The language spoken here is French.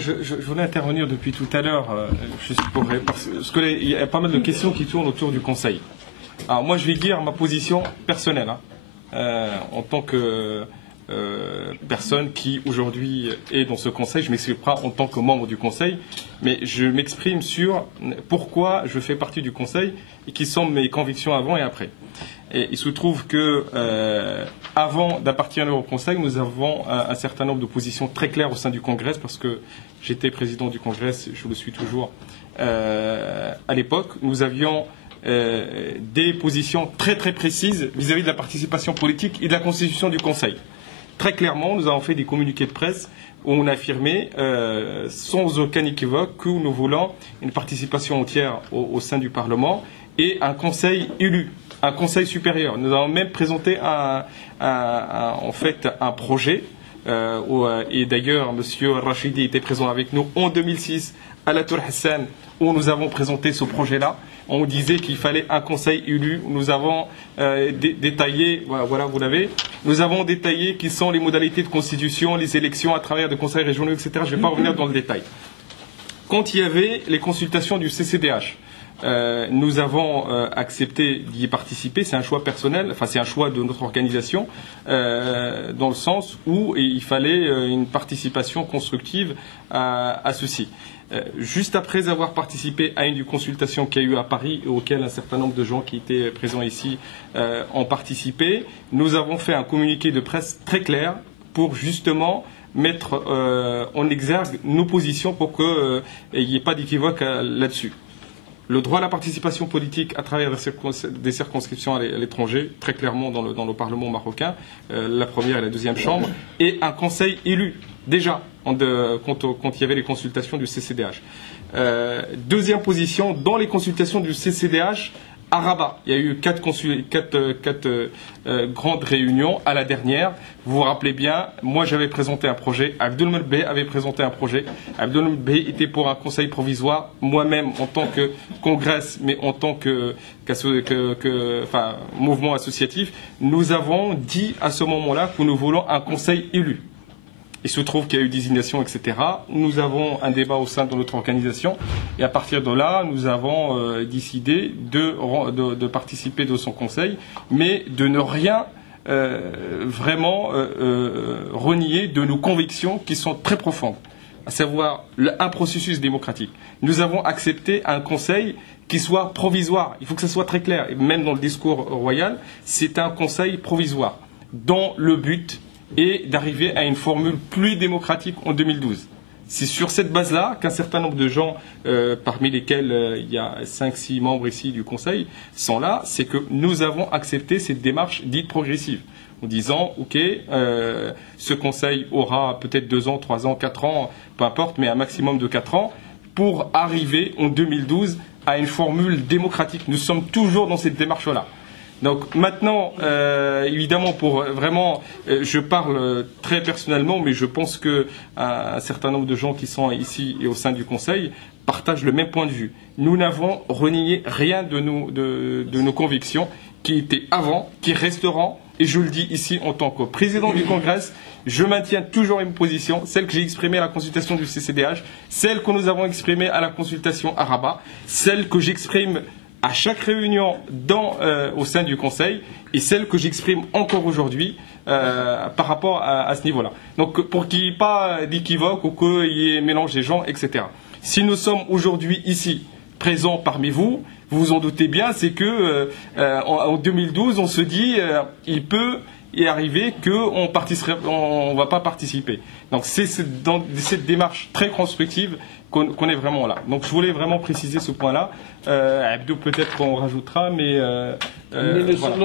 Je voulais intervenir depuis tout à l'heure, parce qu'il y a pas mal de questions qui tournent autour du Conseil. Alors moi, je vais dire ma position personnelle, en tant que personne qui aujourd'hui est dans ce Conseil. Je m'exprime pas en tant que membre du Conseil, mais je m'exprime sur pourquoi je fais partie du Conseil et qui sont mes convictions avant et après. Et il se trouve que avant d'appartenir au Conseil, nous avons un certain nombre de positions très claires au sein du Congrès, parce que j'étais président du Congrès, je le suis toujours à l'époque. Nous avions des positions très très précises vis-à-vis de la participation politique et de la constitution du Conseil. Très clairement, nous avons fait des communiqués de presse où on affirmait sans aucun équivoque que nous voulons une participation entière au sein du Parlement et un Conseil élu, un Conseil supérieur. Nous avons même présenté en fait un projet, et d'ailleurs M. Rachidi était présent avec nous en 2006 à la Tour Hassan, où nous avons présenté ce projet-là. On disait qu'il fallait un Conseil élu. Nous avons détaillé, voilà, vous l'avez, nous avons détaillé quelles sont les modalités de constitution, les élections à travers des conseils régionaux, etc. Je ne vais pas revenir dans le détail. Quand il y avait les consultations du CCDH, nous avons accepté d'y participer. C'est un choix personnel, enfin c'est un choix de notre organisation, dans le sens où il fallait une participation constructive à ceci. Juste après avoir participé à une consultation qu'il y a eu à Paris, auquel un certain nombre de gens qui étaient présents ici ont participé, nous avons fait un communiqué de presse très clair pour justement mettre en exergue nos positions pour qu'il n'y ait pas d'équivoque là-dessus. Le droit à la participation politique à travers des circonscriptions à l'étranger, très clairement dans le Parlement marocain, la première et la deuxième chambre, et un conseil élu, déjà, quand il y avait les consultations du CCDH. Deuxième position, dans les consultations du CCDH, à Rabat, il y a eu quatre grandes réunions. À la dernière, vous vous rappelez bien, moi j'avais présenté un projet, Abdelmoul Bey avait présenté un projet. Abdelmoul Bey était pour un conseil provisoire, moi-même en tant que congrès, mais en tant que mouvement associatif, nous avons dit à ce moment-là que nous voulons un conseil élu. Il se trouve qu'il y a eu désignation, etc. Nous avons un débat au sein de notre organisation et à partir de là, nous avons décidé de participer de son conseil, mais de ne rien vraiment renier de nos convictions qui sont très profondes, à savoir un processus démocratique. Nous avons accepté un conseil qui soit provisoire. Il faut que ce soit très clair. Et même dans le discours royal, c'est un conseil provisoire dont le but et d'arriver à une formule plus démocratique en 2012. C'est sur cette base-là qu'un certain nombre de gens, parmi lesquels il y a 5-6 membres ici du Conseil, sont là, c'est que nous avons accepté cette démarche dite progressive, en disant, OK, ce Conseil aura peut-être 2 ans, 3 ans, 4 ans, peu importe, mais un maximum de 4 ans, pour arriver en 2012 à une formule démocratique. Nous sommes toujours dans cette démarche-là. Donc maintenant, évidemment, pour vraiment, je parle très personnellement, mais je pense qu'un certain nombre de gens qui sont ici et au sein du Conseil partagent le même point de vue. Nous n'avons renié rien de nos convictions qui étaient avant, qui resteront, et je le dis ici en tant que président du Congrès, je maintiens toujours une position, celle que j'ai exprimée à la consultation du CCDH, celle que nous avons exprimée à la consultation à Rabat, celle que j'exprime à chaque réunion au sein du Conseil et celle que j'exprime encore aujourd'hui par rapport à ce niveau-là. Donc pour qu'il n'y ait pas d'équivoque ou qu'il y ait mélange des gens, etc. Si nous sommes aujourd'hui ici présents parmi vous, vous vous en doutez bien, c'est que en 2012, on se dit il peut y arriver qu'on ne va pas participer. Donc c'est dans cette démarche très constructive qu'on est vraiment là. Donc je voulais vraiment préciser ce point-là. Abdou, peut-être qu'on rajoutera, mais voilà.